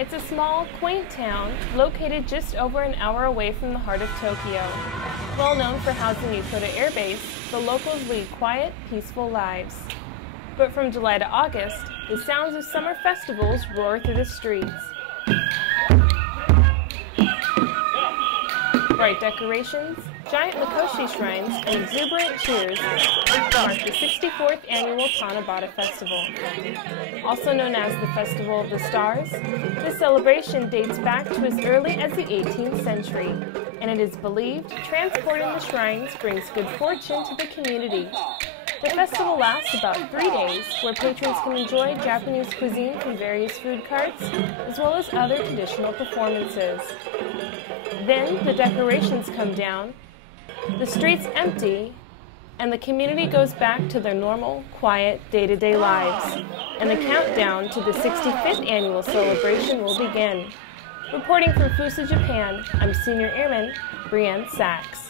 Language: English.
It's a small, quaint town located just over an hour away from the heart of Tokyo. Well known for housing Yokota Air Base, the locals lead quiet, peaceful lives. But from July to August, the sounds of summer festivals roar through the streets. Bright decorations, giant Mikoshi shrines, and exuberant cheers mark the 64th annual Tanabata Festival. Also known as the Festival of the Stars, this celebration dates back to as early as the 18th century, and it is believed transporting the shrines brings good fortune to the community. The festival lasts about 3 days, where patrons can enjoy Japanese cuisine from various food carts, as well as other traditional performances. Then the decorations come down, the streets empty, and the community goes back to their normal, quiet, day-to-day lives. And the countdown to the 65th annual celebration will begin. Reporting from Fussa, Japan, I'm Senior Airman Brienne Sachs.